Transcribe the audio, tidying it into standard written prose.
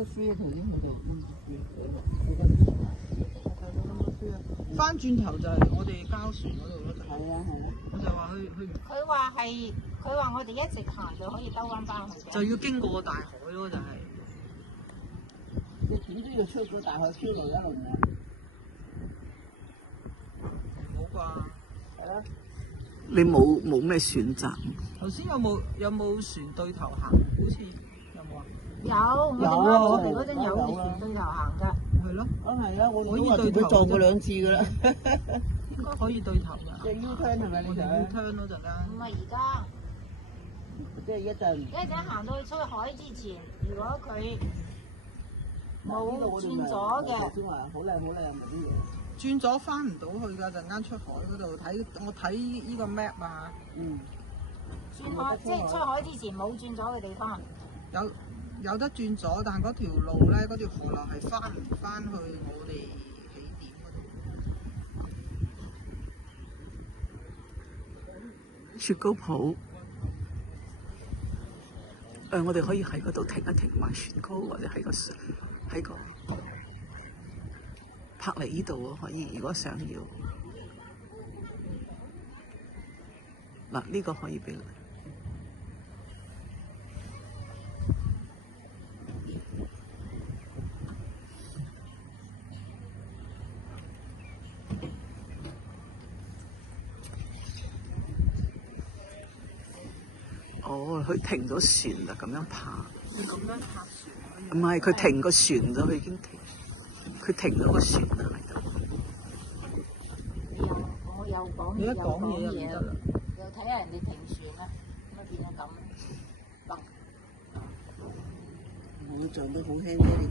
number three 啊，頭先佢哋翻轉頭就係我哋交船嗰度咯，就係啊係啊，我就話去。佢話我哋一直行就可以兜翻返去嘅。就要經過個大海咯，就係。你點都要出個大海漂流一輪啊！唔好啩？係咯。你冇咩選擇？頭先有冇船對頭行？好似有冇啊？有，我哋啱出嚟嗰陣有隻船對頭行㗎。係咯。啊係啊，我可以都話同佢撞過2次㗎啦。應該可以對頭㗎。即係 U turn 係咪你我哋想 U turn 咯陣間。唔係而家，即係一陣行到去出海之前，如果佢冇轉咗嘅，先話好靚啲嘢。轉咗翻唔到去㗎，陣間出海嗰度睇，我睇依個 map 啊。嗯。轉海即係出海之前冇轉咗嘅地方。有得轉咗，但嗰條路咧，嗰條河流係翻唔翻去我哋起點嗰度。雪糕鋪。我哋可以喺嗰度停一停買雪糕，或者喺個泊嚟呢度可以，如果想要。嗱，呢個可以俾你。哦，佢停咗船啦，咁樣泊。要咁樣泊船？唔係，佢停個船咗，佢已經停。佢停咗個船啦喺度。我又講你一講嘢就唔得啦。又睇下人哋停船啦，咁啊變咗咁。我撞到好輕啫，你